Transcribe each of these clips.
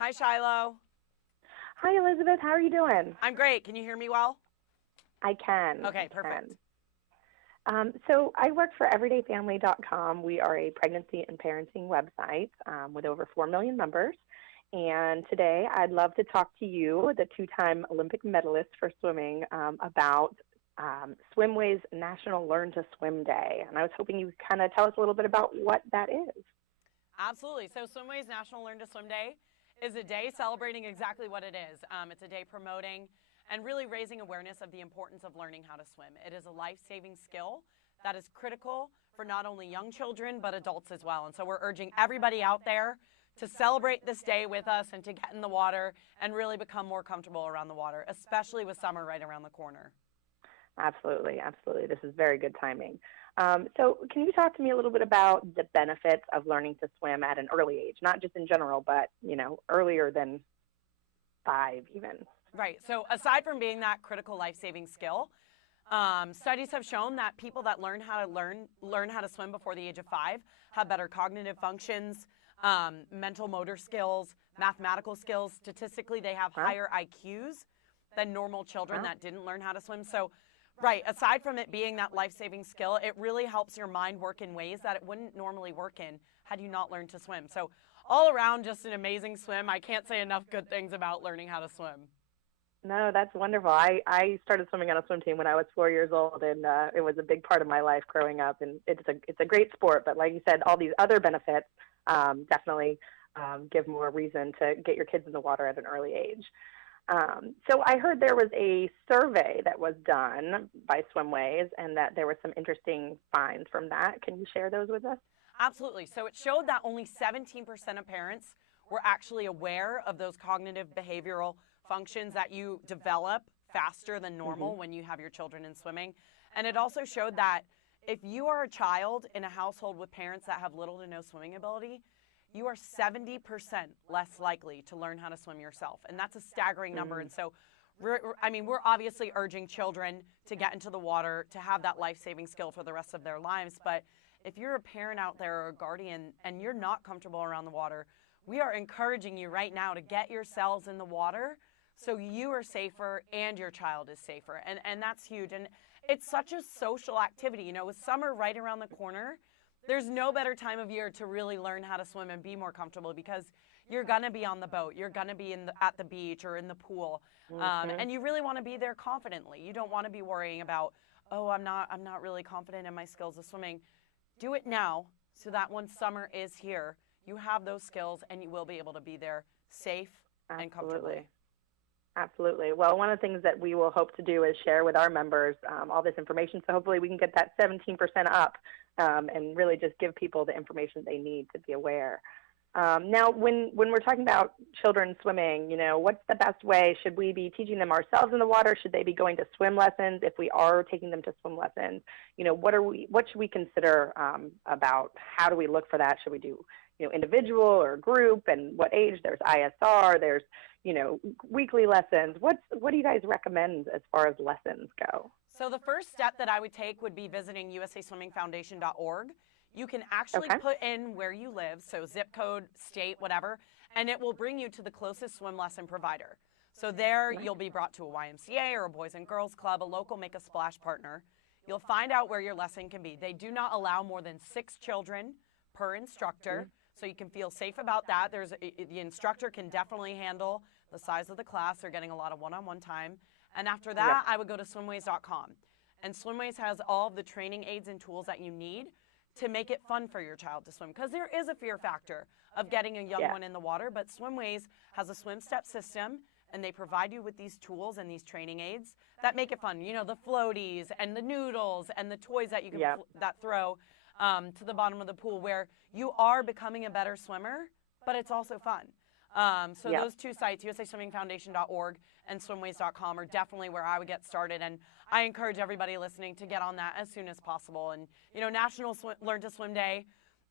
Hi, Shiloh. Hi, Elizabeth. How are you doing? I'm great. Can you hear me well? I can. Okay, I can. perfect. So I work for EverydayFamily.com. We are a pregnancy and parenting website with over 4 million members. And today I'd love to talk to you, the two-time Olympic medalist for swimming, about Swimways National Learn to Swim Day. And I was hoping you could kind of tell us a little bit about what that is. Absolutely. So Swimways National Learn to Swim Day is a day celebrating exactly what it is. It's a day promoting and really raising awareness of the importance of learning how to swim. It is a life-saving skill that is critical for not only young children, but adults as well. And so we're urging everybody out there to celebrate this day with us and to get in the water and really become more comfortable around the water, especially with summer right around the corner. Absolutely, absolutely. This is very good timing. So can you talk to me a little bit about the benefits of learning to swim at an early age, not just in general, but, earlier than 5 even? Right. So aside from being that critical life-saving skill, studies have shown that people that learn how to swim before the age of 5 have better cognitive functions, mental motor skills, mathematical skills. Statistically, they have higher IQs than normal children that didn't learn how to swim. So, right, aside from it being that life-saving skill, it really helps your mind work in ways that it wouldn't normally work in had you not learned to swim. So all around, just an amazing swim. I can't say enough good things about learning how to swim. No, that's wonderful. I started swimming on a swim team when I was 4 years old, and it was a big part of my life growing up. And it's a great sport, but like you said, all these other benefits definitely give more reason to get your kids in the water at an early age. So I heard there was a survey that was done by Swimways, and that there were some interesting finds from that. Can you share those with us? Absolutely. So it showed that only 17% of parents were actually aware of those cognitive behavioral functions that you develop faster than normal when you have your children in swimming. And it also showed that if you are a child in a household with parents that have little to no swimming ability, you are 70% less likely to learn how to swim yourself. And that's a staggering number. And so, we're obviously urging children to get into the water, to have that life-saving skill for the rest of their lives. But if you're a parent out there or a guardian and you're not comfortable around the water, we are encouraging you right now to get yourselves in the water so you are safer and your child is safer. And that's huge. And it's such a social activity. With summer right around the corner, there's no better time of year to really learn how to swim and be more comfortable, because you're going to be on the boat. You're going to be at the beach or in the pool. And you really want to be there confidently. You don't want to be worrying about, I'm not really confident in my skills of swimming. Do it now so that when summer is here, you have those skills and you will be able to be there safe and comfortably. Absolutely. Well, one of the things that we will hope to do is share with our members all this information. So hopefully we can get that 17% up and really just give people the information they need to be aware. Now, when we're talking about children swimming, what's the best way? Should we be teaching them ourselves in the water? Should they be going to swim lessons? If we are taking them to swim lessons, what should we consider about how do we look for that? Should we do, individual or group, and what age? There's ISR, there's, weekly lessons. What do you guys recommend as far as lessons go? So the first step that I would take would be visiting usaswimmingfoundation.org. You can actually put in where you live, so zip code, state, whatever, and it will bring you to the closest swim lesson provider. So there you'll be brought to a YMCA or a Boys and Girls Club, a local Make a Splash partner. You'll find out where your lesson can be. They do not allow more than 6 children per instructor, so you can feel safe about that. The instructor can definitely handle the size of the class. They're getting a lot of one-on-one time. And after that, I would go to swimways.com. And Swimways has all of the training aids and tools that you need to make it fun for your child to swim. Because there is a fear factor of getting a young one in the water, but Swimways has a swim step system, and they provide you with these tools and these training aids that make it fun. The floaties and the noodles and the toys that you can that throw to the bottom of the pool, where you are becoming a better swimmer, but it's also fun. Those two sites, usaswimmingfoundation.org and swimways.com, are definitely where I would get started. And I encourage everybody listening to get on that as soon as possible. And, National Learn to Swim Day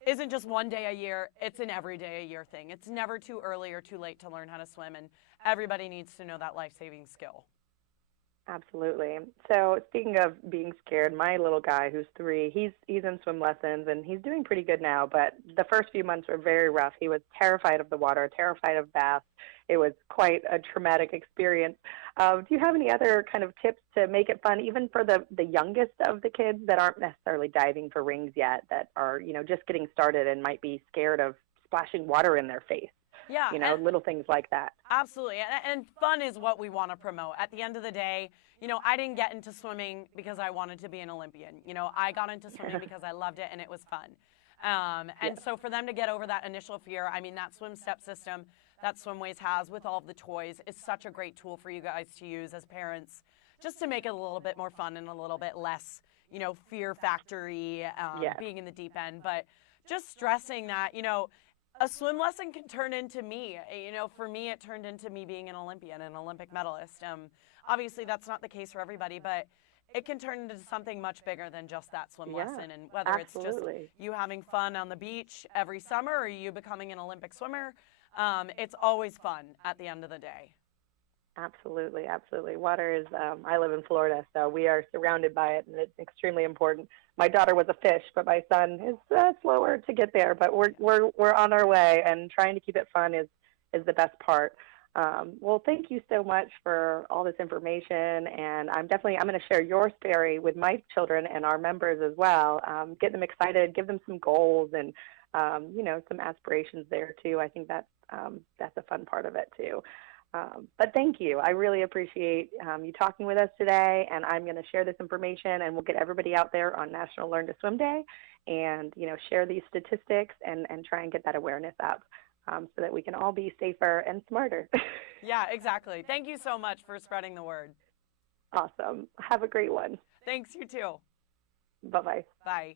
isn't just one day a year. It's an every day a year thing. It's never too early or too late to learn how to swim. And everybody needs to know that life-saving skill. Absolutely. So speaking of being scared, my little guy who's 3, he's in swim lessons and he's doing pretty good now. But the first few months were very rough. He was terrified of the water, terrified of baths. It was quite a traumatic experience. Do you have any other kind of tips to make it fun, even for the youngest of the kids that aren't necessarily diving for rings yet, that are, just getting started and might be scared of splashing water in their face? Yeah. Little things like that. Absolutely. And fun is what we want to promote. At the end of the day, I didn't get into swimming because I wanted to be an Olympian. I got into swimming because I loved it and it was fun. So for them to get over that initial fear, that swim step system that Swimways has with all of the toys is such a great tool for you guys to use as parents, just to make it a little bit more fun and a little bit less, fear factory, being in the deep end. But just stressing that, a swim lesson can turn into me. For me, it turned into me being an Olympian, an Olympic medalist. Obviously, that's not the case for everybody, but it can turn into something much bigger than just that swim lesson. And whether it's just you having fun on the beach every summer or you becoming an Olympic swimmer, it's always fun at the end of the day. Absolutely, absolutely. Water is, I live in Florida, so we are surrounded by it, and it's extremely important. My daughter was a fish, but my son is slower to get there, but we're on our way, and trying to keep it fun is the best part. Well, thank you so much for all this information, and I'm going to share your story with my children and our members as well. Get them excited, give them some goals, and some aspirations there too. I think that's a fun part of it too. But thank you. I really appreciate you talking with us today, and I'm going to share this information, and we'll get everybody out there on National Learn to Swim Day and, share these statistics and try and get that awareness up so that we can all be safer and smarter. Yeah, exactly. Thank you so much for spreading the word. Awesome. Have a great one. Thanks, you too. Bye-bye. Bye.